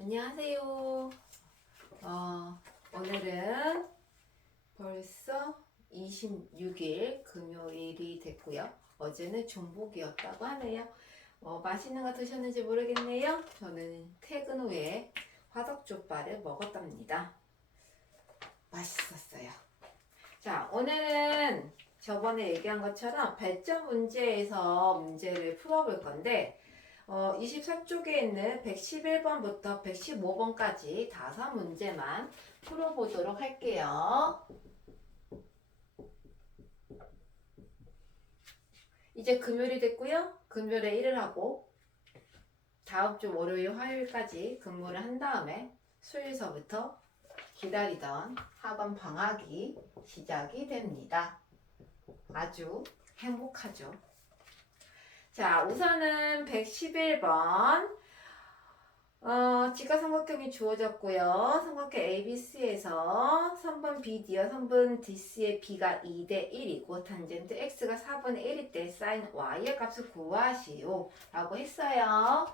안녕하세요. 오늘은 벌써 26일 금요일이 됐고요. 어제는 중복이었다고 하네요. 맛있는 거 드셨는지 모르겠네요. 저는 퇴근 후에 화덕족발을 먹었답니다. 맛있었어요. 자, 오늘은 저번에 얘기한 것처럼 발전 문제에서 문제를 풀어볼 건데 24쪽에 있는 111번부터 115번까지 5문제만 풀어보도록 할게요. 이제 금요일이 됐고요. 금요일에 일을 하고 다음 주 월요일, 화요일까지 근무를 한 다음에 수요일서부터 기다리던 학원 방학이 시작이 됩니다. 아주 행복하죠. 자, 우선은 111번 직각삼각형이 주어졌고요. 삼각형 ABC에서 선분 BD와 선분 DC의 B가 2대 1이고 탄젠트 X가 4분의 1일 때 sin Y의 값을 구하시오 라고 했어요.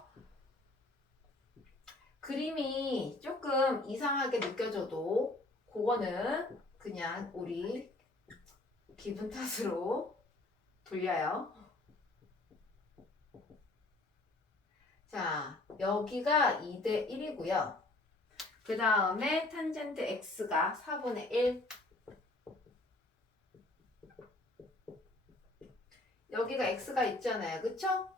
그림이 조금 이상하게 느껴져도 그거는 그냥 우리 기분 탓으로 돌려요. 자, 여기가 2대 1이고요. 그 다음에 탄젠트 x가 4분의 1. 여기가 x가 있잖아요. 그쵸?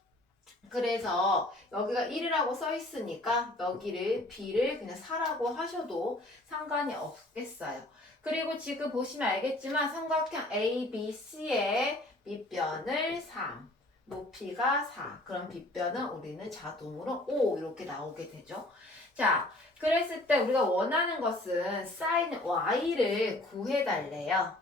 그래서 여기가 1이라고 써 있으니까 여기를 b를 그냥 4라고 하셔도 상관이 없겠어요. 그리고 지금 보시면 알겠지만 삼각형 ABC의 밑변을 3, 높이가 4. 그럼 빗변은 우리는 자동으로 5 이렇게 나오게 되죠. 자, 그랬을 때 우리가 원하는 것은 sin y를 구해달래요.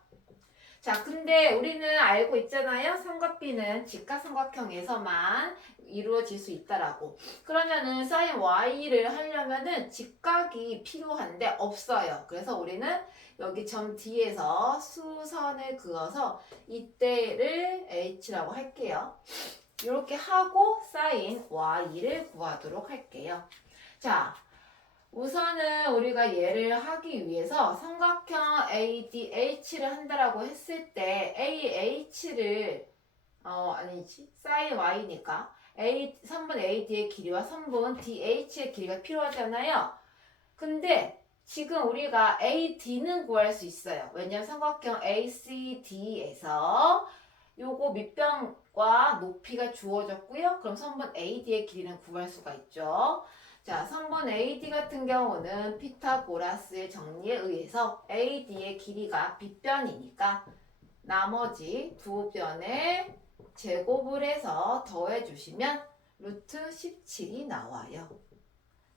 자, 근데 우리는 알고 있잖아요. 삼각비는 직각삼각형에서만 이루어질 수 있다라고. 그러면은 sin y를 하려면은 직각이 필요한데 없어요. 그래서 우리는 여기 점 D에서 수선을 그어서 이때를 H라고 할게요. 이렇게 하고 sin y를 구하도록 할게요. 자, 우선은 우리가 얘를 하기 위해서 삼각형 ADH를 한다라고 했을 때 AH를 아니지 sin y니까 선분 AD의 길이와 선분 DH의 길이가 필요하잖아요. 근데 지금 우리가 AD는 구할 수 있어요. 왜냐면 삼각형 ACD에서 요거 밑변과 높이가 주어졌고요. 그럼 선분 AD의 길이는 구할 수가 있죠. 자, 선분 AD 같은 경우는 피타고라스의 정리에 의해서 AD의 길이가 빗변이니까 나머지 두 변에 제곱을 해서 더해주시면 루트 17이 나와요.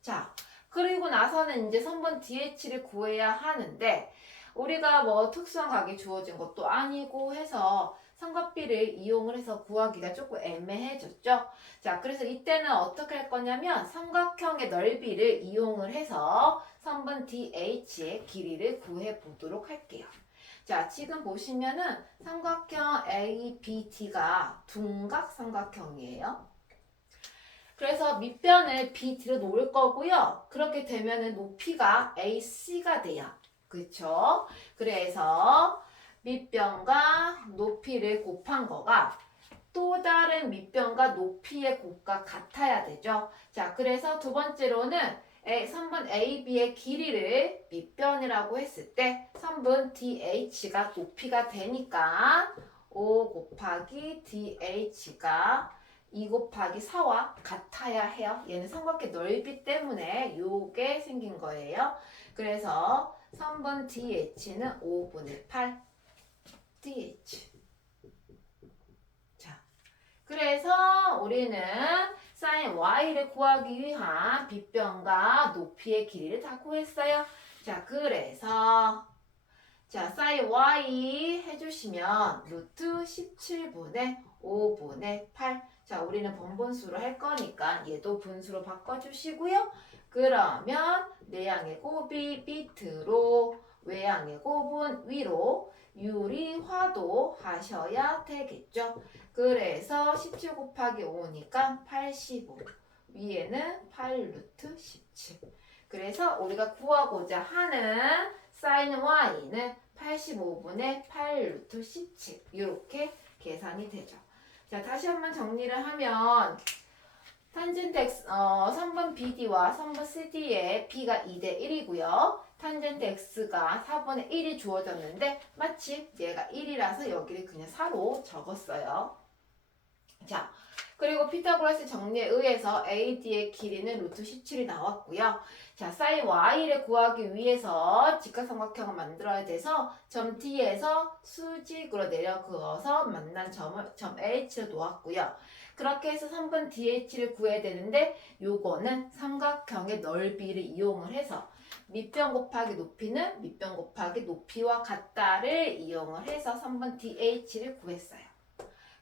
자, 그리고 나서는 이제 선분 DH를 구해야 하는데 우리가 뭐 특수한 각이 주어진 것도 아니고 해서 삼각비를 이용을 해서 구하기가 조금 애매해졌죠. 자, 그래서 이때는 어떻게 할 거냐면 삼각형의 넓이를 이용을 해서 선분 DH의 길이를 구해 보도록 할게요. 자, 지금 보시면은 삼각형 ABD가 둔각 삼각형이에요. 그래서 밑변을 BD로 놓을 거고요. 그렇게 되면은 높이가 AC가 돼요. 그렇죠? 그래서 밑변과 높이를 곱한 거가 또 다른 밑변과 높이의 곱과 같아야 되죠. 자, 그래서 두 번째로는 선분 AB의 길이를 밑변이라고 했을 때 선분 DH가 높이가 되니까 5 곱하기 DH가 2 곱하기 4와 같아야 해요. 얘는 삼각형 넓이 때문에 요게 생긴 거예요. 그래서 선분 DH는 5분의 8 DH. 자, 그래서 우리는 sin y를 구하기 위한 빗변과 높이의 길이를 다 구했어요. 자, 그래서 sin y 해주시면 루트 17분의 5분의 8. 자, 우리는 번분수로 할 거니까 얘도 분수로 바꿔주시고요. 그러면 내양의 곱이 밑으로, 외양의 곱은 위로 유리화도 하셔야 되겠죠. 그래서 17 곱하기 5니까 85. 위에는 8 루트 17. 그래서 우리가 구하고자 하는 sin y는 85분의 8 루트 17 이렇게 계산이 되죠. 자, 다시 한번 정리를 하면 탄젠트 x, 선분 BD와 선분 CD의 B가 2대 1이고요. 탄젠트 X가 4분의 1이 주어졌는데 마치 얘가 1이라서 여기를 그냥 4로 적었어요. 자, 그리고 피타고라스 정리에 의해서 AD의 길이는 루트 17이 나왔고요. 자, 사인 Y를 구하기 위해서 직각삼각형을 만들어야 돼서 점 D에서 수직으로 내려 그어서 만난 점 H를 놓았고요. 그렇게 해서 선분 DH를 구해야 되는데 요거는 삼각형의 넓이를 이용을 해서 밑변 곱하기 높이는 밑변 곱하기 높이와 같다를 이용을 해서 선분 DH를 구했어요.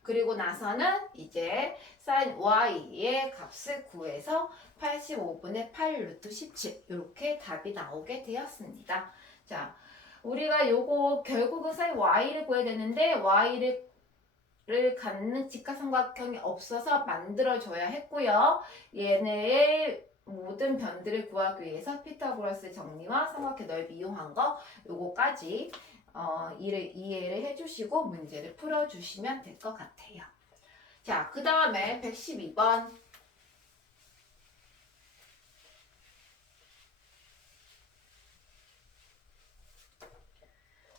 그리고 나서는 이제 sin y의 값을 구해서 85분의 8 루트 17 이렇게 답이 나오게 되었습니다. 자, 우리가 요거 결국은 sin y를 구해야 되는데 y를 갖는 직각삼각형이 없어서 만들어줘야 했고요. 얘네의 모든 변들을 구하기 위해서 피타고라스 정리와 삼각형 넓이 이용한 거 요거까지 이해를 해주시고 문제를 풀어주시면 될 것 같아요. 자, 그 다음에 112번.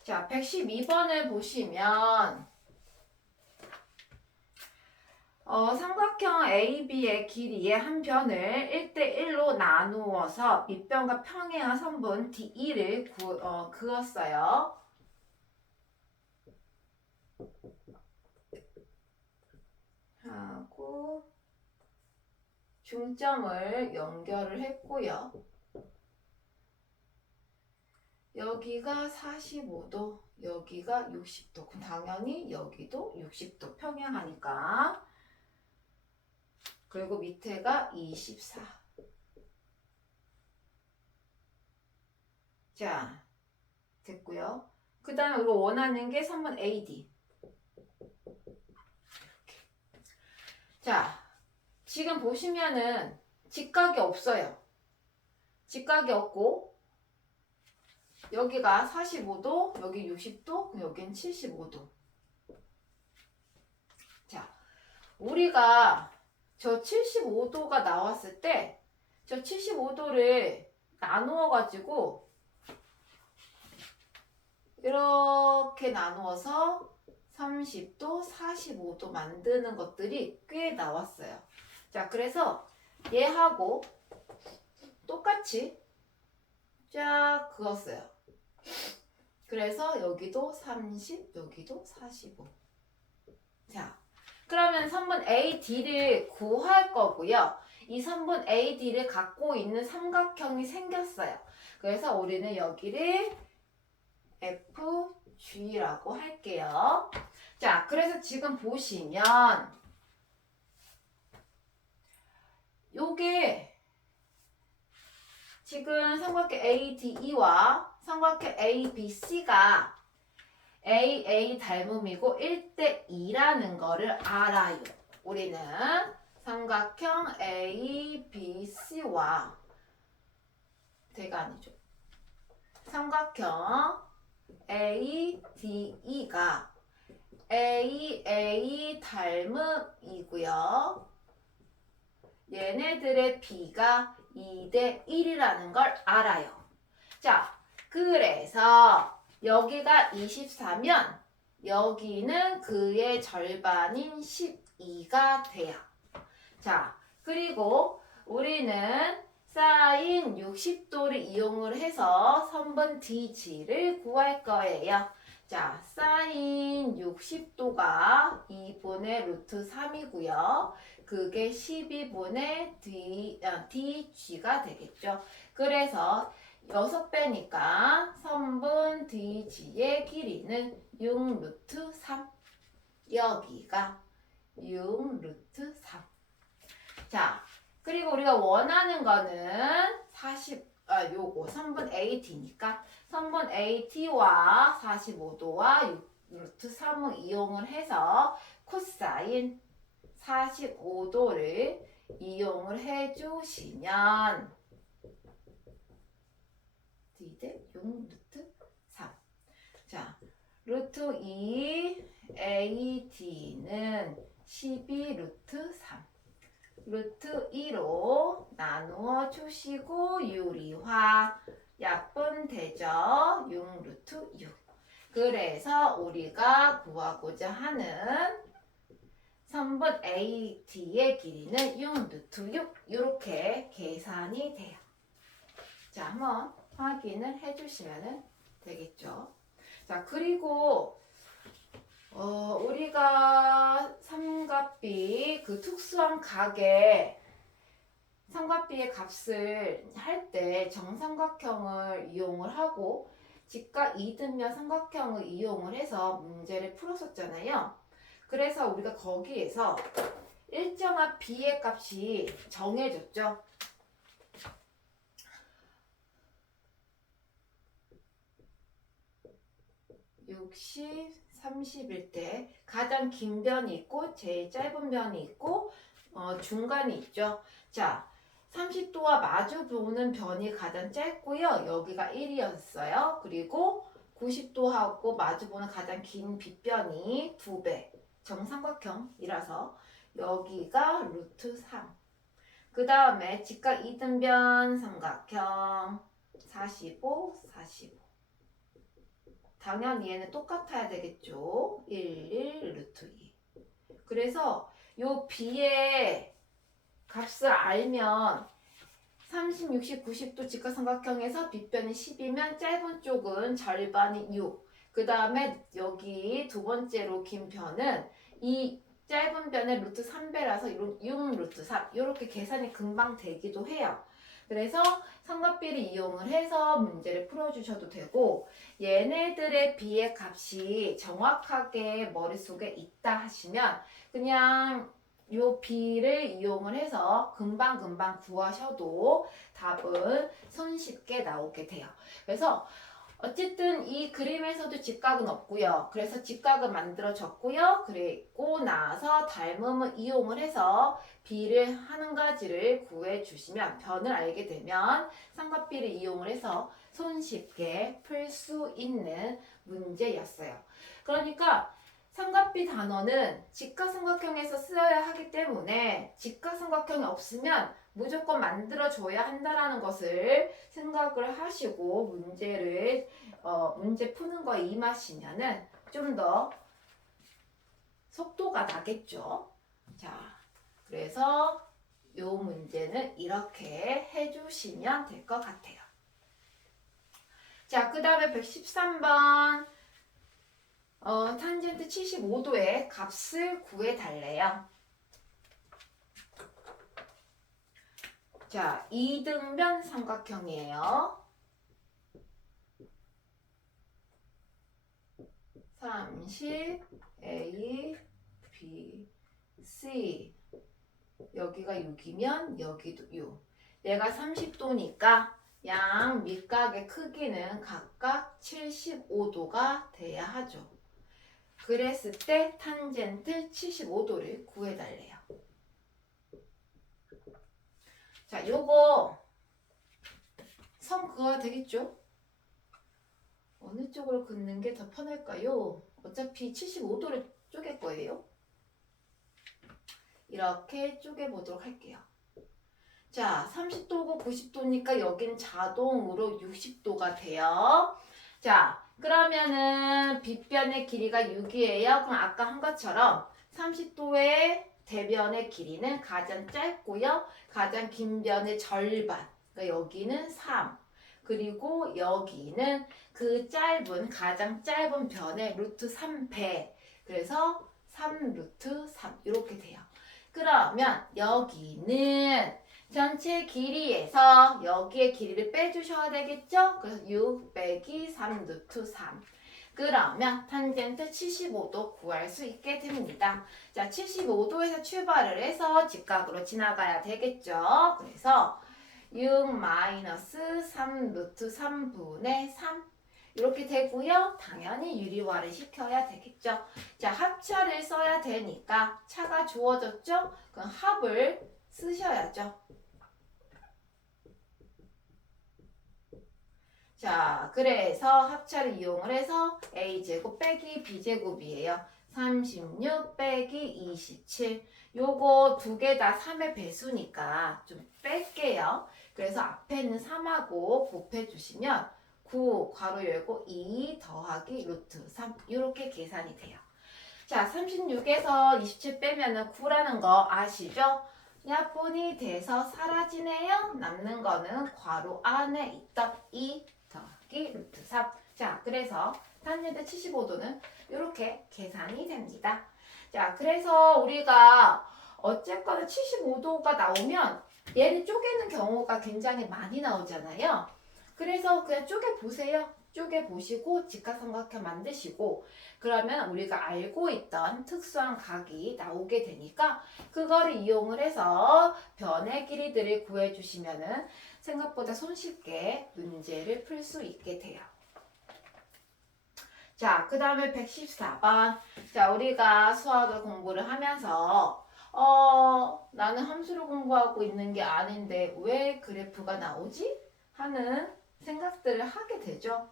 자, 112번을 보시면 삼각형 AB의 길이의 한 변을 1대1로 나누어서 밑변과 평행한 선분 DE를 그었어요. 하고 중점을 연결을 했고요. 여기가 45도, 여기가 60도. 그럼 당연히 여기도 60도 평행하니까. 그리고 밑에가 24. 자, 됐고요. 그 다음에 우리가 원하는 게 선분 AD. 자, 지금 보시면은 직각이 없어요. 직각이 없고 여기가 45도, 여기 60도, 여긴 75도. 자, 우리가 저 75도가 나왔을 때 저 75도를 나누어 가지고 이렇게 나누어서 30도, 45도 만드는 것들이 꽤 나왔어요. 자, 그래서 얘하고 똑같이 쫙 그었어요. 그래서 여기도 30, 여기도 45. 자, 그러면 선분 AD를 구할 거고요. 이 선분 AD를 갖고 있는 삼각형이 생겼어요. 그래서 우리는 여기를 FG라고 할게요. 자, 그래서 지금 보시면 요게 지금 삼각형 ADE와 삼각형 ABC가 AA 닮음이고 1대2라는 거를 알아요. 우리는 삼각형 ABC와 대간이죠. 삼각형 ADE가 AA 닮음이고요. 얘네들의 B가 2대1이라는 걸 알아요. 자, 그래서 여기가 24면 여기는 그의 절반인 12가 돼요. 자, 그리고 우리는 사인 60도를 이용을 해서 선분 DG를 구할 거예요. 자, 사인 60도가 2분의 루트 3이고요. 그게 12분의 DG가 되겠죠. 그래서 6배니까 선분 DG의 길이는 6 루트 3. 여기가 6 루트 3. 자, 그리고 우리가 원하는 거는 요거 선분 AT니까 선분 AT와 45도와 6 루트 3을 이용을 해서 코사인 45도를 이용을 해주시면 d 대 6 루트 3. 자, 루트 2 AD는 12 루트 3. 루트 2로 나누어 주시고 유리화 약분 되죠? 6 루트 6. 그래서 우리가 구하고자 하는 3번 AD의 길이는 6 루트 6 이렇게 계산이 돼요. 자, 한번 확인을 해주시면 되겠죠. 자, 그리고 우리가 삼각비 그 특수한 각의 삼각비의 값을 할 때 정삼각형을 이용을 하고 직각 이등변 삼각형을 이용을 해서 문제를 풀었었잖아요. 그래서 우리가 거기에서 일정한 b의 값이 정해졌죠. 60, 30일 때 가장 긴 변이 있고 제일 짧은 변이 있고 중간이 있죠. 자, 30도와 마주 보는 변이 가장 짧고요. 여기가 1이었어요. 그리고 90도하고 마주 보는 가장 긴 빗변이 2배. 정삼각형이라서 여기가 루트 3. 그 다음에 직각 이등변 삼각형 45, 45. 당연히 얘는 똑같아야 되겠죠. 1, 1, 루트 2. 그래서 요 b의 값을 알면 30, 60, 90도 직각삼각형에서 빗변이 10이면 짧은 쪽은 절반이 6. 그 다음에 여기 두 번째로 긴 변은 이 짧은 변의 루트 3배라서 6 루트 3 이렇게 계산이 금방 되기도 해요. 그래서 삼각비를 이용을 해서 문제를 풀어주셔도 되고 얘네들의 b의 값이 정확하게 머릿속에 있다 하시면 그냥 요 b를 이용을 해서 금방금방 구하셔도 답은 손쉽게 나오게 돼요. 그래서 어쨌든 이 그림에서도 직각은 없고요. 그래서 직각은 만들어졌고요. 그리고 나서 닮음을 이용을 해서 b를 한 가지를 구해주시면 변을 알게 되면 삼각비를 이용을 해서 손쉽게 풀 수 있는 문제였어요. 그러니까 삼각비 단어는 직각삼각형에서 쓰여야 하기 때문에 직각삼각형이 없으면 무조건 만들어줘야 한다는 것을 생각을 하시고 문제 푸는 거에 임하시면은 좀 더 속도가 나겠죠. 자, 그래서 이 문제는 이렇게 해주시면 될 것 같아요. 자, 그 다음에 113번 탄젠트 75도의 값을 구해달래요. 자, 이등변 삼각형이에요. 30, A, B, C. 여기가 6이면 여기도 6. 얘가 30도니까 양 밑각의 크기는 각각 75도가 돼야 하죠. 그랬을 때 탄젠트 75도를 구해달래요. 자, 요거 선 그어야 되겠죠? 어느 쪽으로 긋는 게 더 편할까요? 어차피 75도를 쪼갤 거예요. 이렇게 쪼개보도록 할게요. 자, 30도고 90도니까 여긴 자동으로 60도가 돼요. 자, 그러면은 빗변의 길이가 6이에요. 그럼 아까 한 것처럼 30도의 대변의 길이는 가장 짧고요. 가장 긴 변의 절반. 그러니까 여기는 3. 그리고 여기는 그 가장 짧은 변의 루트 3배. 그래서 3 루트 3 이렇게 돼요. 그러면 여기는 전체 길이에서 여기에 길이를 빼주셔야 되겠죠? 그래서 6 빼기 3 루트 3. 그러면 탄젠트 75도 구할 수 있게 됩니다. 자, 75도에서 출발을 해서 직각으로 지나가야 되겠죠? 그래서 6 마이너스 3 루트 3분의 3 이렇게 되고요. 당연히 유리화를 시켜야 되겠죠. 자, 합차를 써야 되니까 차가 주어졌죠? 그럼 합을 쓰셔야죠. 자, 그래서 합차를 이용을 해서 a제곱 빼기 b제곱이에요. 36 빼기 27. 요거 두 개 다 3의 배수니까 좀 뺄게요. 그래서 앞에는 3하고 곱해주시면 9 괄호 열고 2 더하기 루트 3 이렇게 계산이 돼요. 자, 36에서 27 빼면은 9라는 거 아시죠? 약분이 돼서 사라지네요. 남는 거는 괄호 안에 있던 2 더하기 루트 3. 자, 그래서 탄젠트 75도는 이렇게 계산이 됩니다. 자, 그래서 우리가 어쨌거나 75도가 나오면 얘를 쪼개는 경우가 굉장히 많이 나오잖아요. 그래서 그냥 쪼개 보세요. 쪼개 보시고 직각삼각형 만드시고 그러면 우리가 알고 있던 특수한 각이 나오게 되니까 그거를 이용을 해서 변의 길이들을 구해주시면은 생각보다 손쉽게 문제를 풀 수 있게 돼요. 자, 그 다음에 114번. 자, 우리가 수학을 공부를 하면서 나는 함수를 공부하고 있는 게 아닌데 왜 그래프가 나오지? 하는 생각들을 하게 되죠.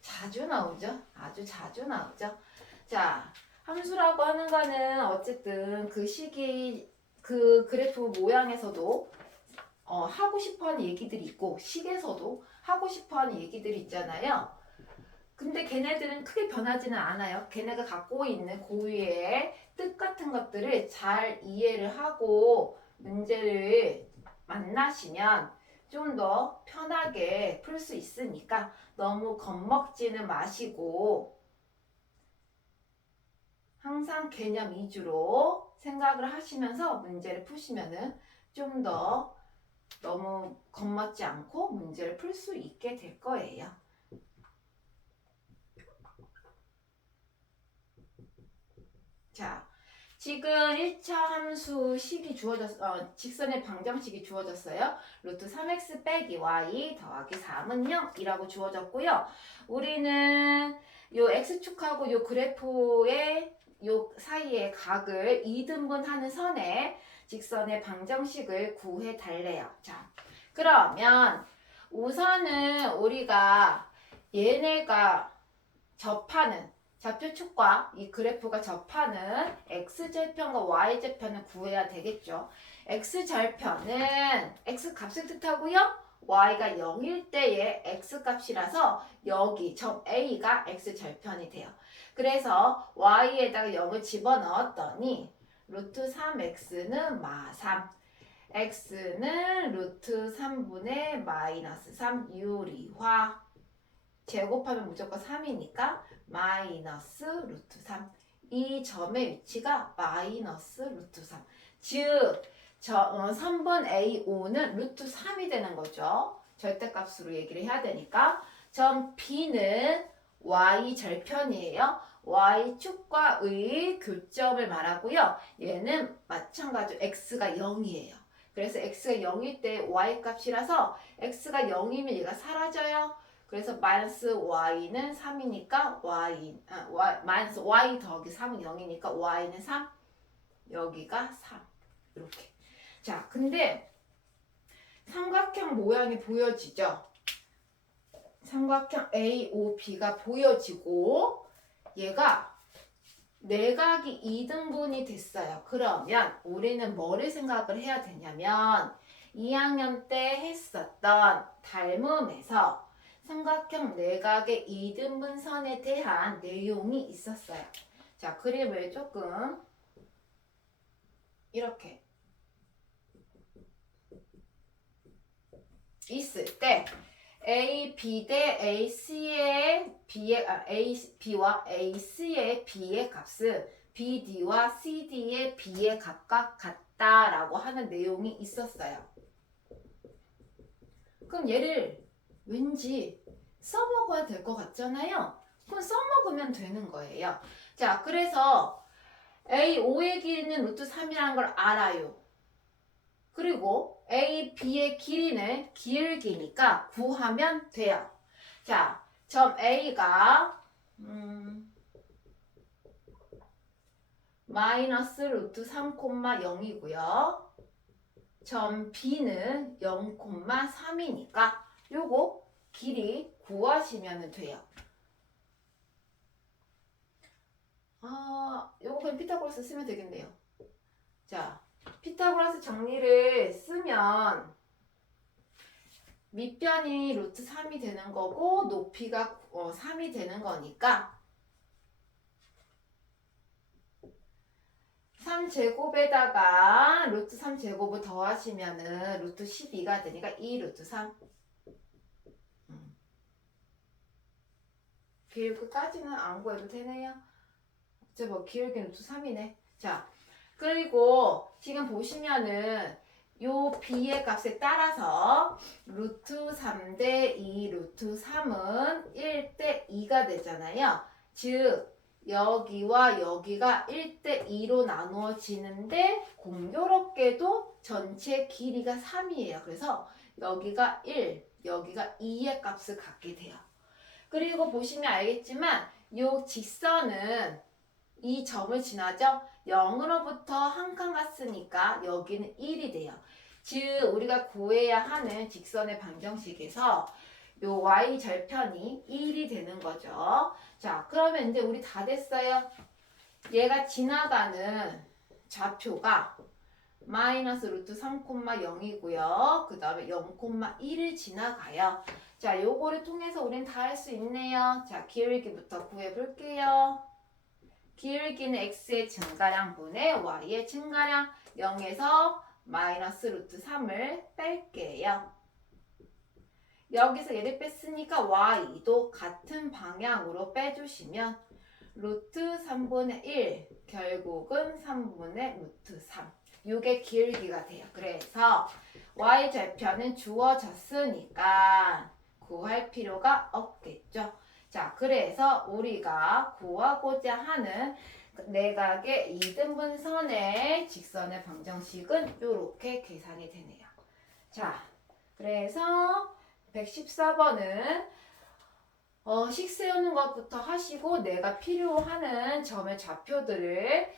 자주 나오죠. 아주 자주 나오죠. 자, 함수라고 하는 거는 어쨌든 그 식이 그 그래프 모양에서도 하고 싶어하는 얘기들이 있고 식에서도 하고 싶어하는 얘기들이 있잖아요. 근데 걔네들은 크게 변하지는 않아요. 걔네가 갖고 있는 고유의 뜻 같은 것들을 잘 이해를 하고 문제를 만나시면 좀 더 편하게 풀 수 있으니까 너무 겁먹지는 마시고 항상 개념 위주로 생각을 하시면서 문제를 푸시면은 좀 더 너무 겁먹지 않고 문제를 풀 수 있게 될 거예요. 자, 지금 1차 함수 식이 직선의 방정식이 주어졌어요. 루트 3x 빼기 y 더하기 3은 0이라고 주어졌고요. 우리는 요 x축하고 요 그래프의 요 사이의 각을 2등분하는 선에 직선의 방정식을 구해 달래요. 자, 그러면 우선은 우리가 얘네가 접하는 좌표축과 이 그래프가 접하는 x절편과 y절편을 구해야 되겠죠. x절편은 x값을 뜻하고요. y가 0일 때의 x값이라서 여기 점 a가 x절편이 돼요. 그래서 y에다가 0을 집어넣었더니 루트 3x는 마3 x는 루트 3분의 마이너스 3 유리화 제곱하면 무조건 3이니까 마이너스 루트 3. 이 점의 위치가 마이너스 루트 3. 즉, 3번 A5는 루트 3이 되는 거죠. 절대값으로 얘기를 해야 되니까. 점 B는 Y 절편이에요. Y축과의 교점을 말하고요. 얘는 마찬가지로 X가 0이에요. 그래서 X가 0일 때 Y 값이라서 X가 0이면 얘가 사라져요. 그래서 마이너스 y는 3이니까 마이너스 y 더하기 3은 0이니까 y는 3 여기가 3 이렇게. 자, 근데 삼각형 모양이 보여지죠? 삼각형 AOB가 보여지고 얘가 내각이 2등분이 됐어요. 그러면 우리는 뭐를 생각을 해야 되냐면 2학년 때 했었던 닮음에서 삼각형 내각의 2등분선에 대한 내용이 있었어요. 자, 그림을 조금 이렇게 있을 때 A, B 대 AC의 B와 AC의 B의 값은 BD와 CD의 B의 값과 같다라고 하는 내용이 있었어요. 그럼 얘를 왠지 써먹어야 될 것 같잖아요. 그럼 써먹으면 되는 거예요. 자, 그래서 A5의 길이는 루트 3이라는 걸 알아요. 그리고 A, B의 길이는 길기니까 구하면 돼요. 자, 점 A가 마이너스 루트 3,0이고요. 점 B는 0,3이니까 요거 길이 더하시면 돼요. 요거 그냥 피타고라스 쓰면 되겠네요. 자, 피타고라스 정리를 쓰면 밑변이 루트 3이 되는 거고 높이가 3이 되는 거니까 3제곱에다가 루트 3제곱을 더하시면은 루트 12가 되니까 2 루트 3. 길기까지는 안 구해도 되네요. 이제 뭐 길게 루트 3이네. 자, 그리고 지금 보시면은 요 b의 값에 따라서 루트 3대 2 루트 3은 1대 2가 되잖아요. 즉 여기와 여기가 1대 2로 나누어지는데 공교롭게도 전체 길이가 3이에요. 그래서 여기가 1, 여기가 2의 값을 갖게 돼요. 그리고 보시면 알겠지만 요 직선은 이 점을 지나죠? 0으로부터 한 칸 갔으니까 여기는 1이 돼요. 즉 우리가 구해야 하는 직선의 방정식에서 요 y 절편이 1이 되는 거죠. 자, 그러면 이제 우리 다 됐어요. 얘가 지나가는 좌표가 마이너스 루트 3,0이고요. 그 다음에 0,1을 지나가요. 자, 요거를 통해서 우린 다 할 수 있네요. 자, 기울기부터 구해볼게요. 기울기는 x의 증가량분의 y의 증가량 0에서 마이너스 루트 3을 뺄게요. 여기서 얘를 뺐으니까 y도 같은 방향으로 빼주시면 루트 3분의 1 결국은 3분의 루트 3 이게 기울기가 돼요. 그래서 y 절편은 주어졌으니까 구할 필요가 없겠죠. 자, 그래서 우리가 구하고자 하는 내각의 이등분선의 직선의 방정식은 이렇게 계산이 되네요. 자, 그래서 114번은 식 세우는 것부터 하시고 내가 필요하는 점의 좌표들을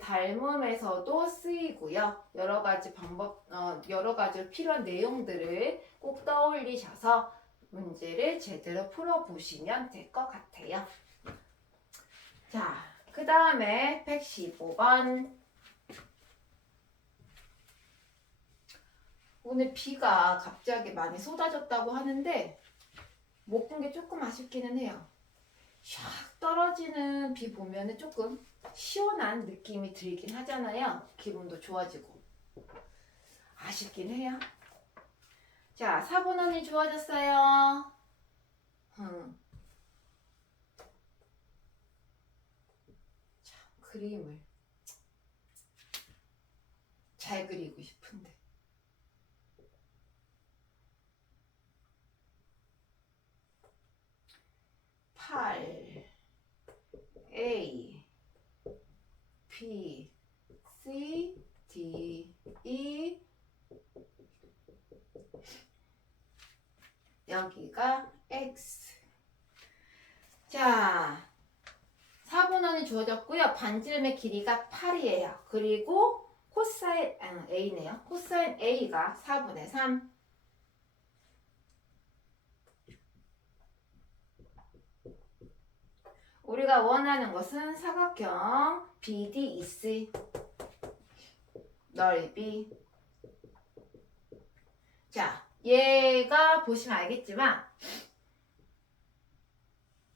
닮음에서도 쓰이고요. 여러 가지 방법, 여러 가지 필요한 내용들을 꼭 떠올리셔서 문제를 제대로 풀어보시면 될 것 같아요. 자, 그 다음에 115번. 오늘 비가 갑자기 많이 쏟아졌다고 하는데 못 본 게 조금 아쉽기는 해요. 샥 떨어지는 비 보면은 조금 시원한 느낌이 들긴 하잖아요. 기분도 좋아지고. 아쉽긴 해요. 자, 4번원이 주어졌어요. 참, 그림을 잘 그리고 싶은데. A, B, C, D, E 여기가 X. 자, 4분원이 주어졌고요. 반지름의 길이가 8이에요. 그리고 코사인 A네요. 코사인 A가 4분의 3. 우리가 원하는 것은 사각형 BDEC 넓이. 자, 얘가 보시면 알겠지만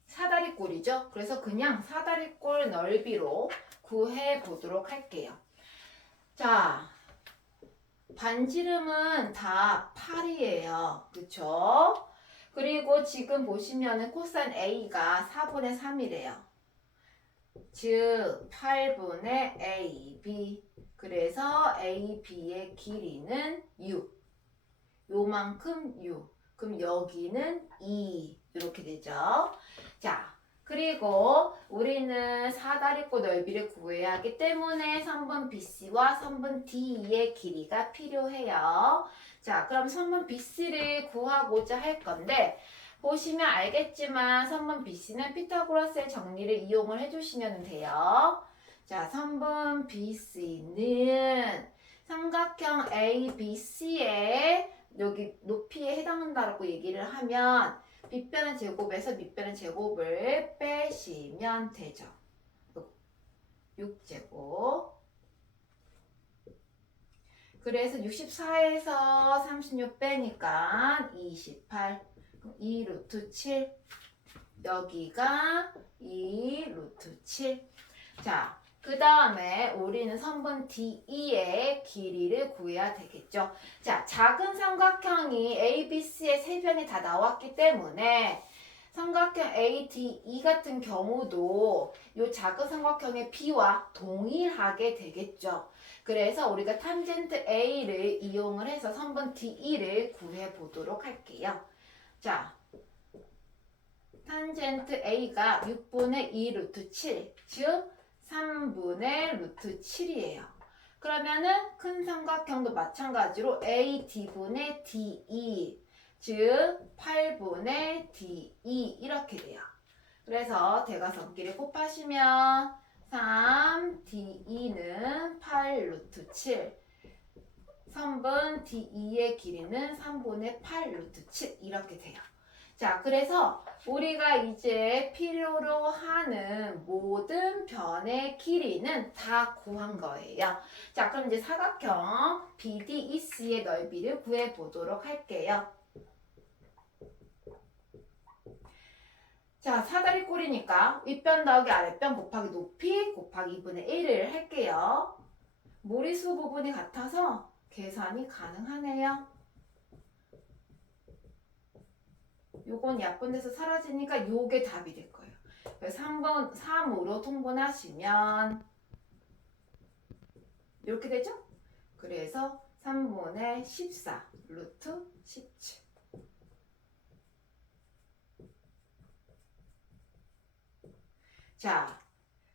사다리꼴이죠. 그래서 그냥 사다리꼴 넓이로 구해 보도록 할게요. 자, 반지름은 다 8이에요. 그쵸? 그리고 지금 보시면은 코사인 A가 4분의 3이래요. 즉 8분의 AB. 그래서 AB의 길이는 6. 요만큼 6. 그럼 여기는 2. 이렇게 되죠. 자, 그리고 우리는 사다리꼴 넓이를 구해야 하기 때문에 선분 BC와 선분 DE의 길이가 필요해요. 자, 그럼 선분 BC를 구하고자 할 건데 보시면 알겠지만 선분 BC는 피타고라스의 정리를 이용을 해주시면 돼요. 자, 선분 BC는 삼각형 ABC의 여기 높이에 해당한다고 얘기를 하면 윗변의 제곱에서 밑변의 제곱을 빼시면 되죠. 6제곱. 그래서 64에서 36 빼니까 28. 2 루트 7. 여기가 2 루트 7. 자, 그 다음에 우리는 선분 DE의 길이를 구해야 되겠죠. 자, 작은 삼각형이 ABC의 세 변이 다 나왔기 때문에 삼각형 ADE 같은 경우도 이 작은 삼각형의 B와 동일하게 되겠죠. 그래서 우리가 탄젠트 A를 이용을 해서 선분 DE를 구해 보도록 할게요. 자, 탄젠트 A가 6분의 2 루트 7, 즉 3분의 루트 7이에요. 그러면은 큰 삼각형도 마찬가지로 AD분의 DE, 즉 8분의 DE 이렇게 돼요. 그래서 대각선끼리 곱하시면 3, DE는 8 루트 7, 선분 DE의 길이는 3분의 8 루트 7 이렇게 돼요. 자, 그래서 우리가 이제 필요로 하는 모든 변의 길이는 다 구한 거예요. 자, 그럼 이제 사각형 BDEC의 넓이를 구해 보도록 할게요. 자, 사다리꼴이니까 윗변 더하기 아랫변 곱하기 높이 곱하기 2분의 1을 할게요. 무리수 부분이 같아서 계산이 가능하네요. 요건 약분 돼서 사라지니까 요게 답이 될 거예요. 3번 3으로 통분하시면 이렇게 되죠? 그래서 3분의 14 루트 17. 자,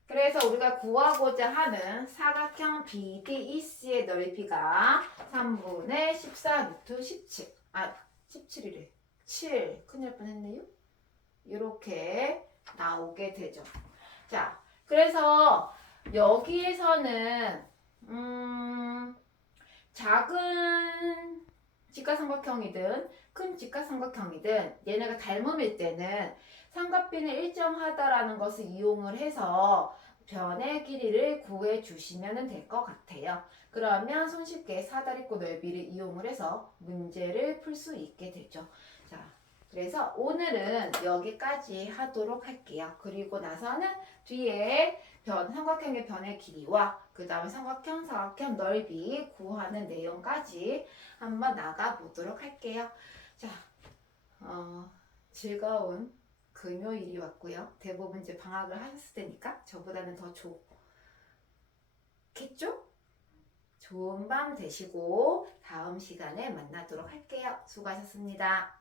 그래서 우리가 구하고자 하는 사각형 BDEC의 넓이가 3분의 14 루트 17. 17이래. 7. 큰일 날 뻔했네요. 이렇게 나오게 되죠. 자, 그래서 여기에서는 작은 직각삼각형이든 큰 직각삼각형이든 얘네가 닮음일 때는 삼각비는 일정하다라는 것을 이용을 해서 변의 길이를 구해 주시면 될 것 같아요. 그러면 손쉽게 사다리꼴 넓이를 이용을 해서 문제를 풀 수 있게 되죠. 자, 그래서 오늘은 여기까지 하도록 할게요. 그리고 나서는 뒤에 삼각형의 변의 길이와 그 다음에 삼각형, 사각형 넓이 구하는 내용까지 한번 나가보도록 할게요. 자, 즐거운 금요일이 왔고요. 대부분 이제 방학을 하셨을 테니까 저보다는 더 좋겠죠? 좋은 밤 되시고 다음 시간에 만나도록 할게요. 수고하셨습니다.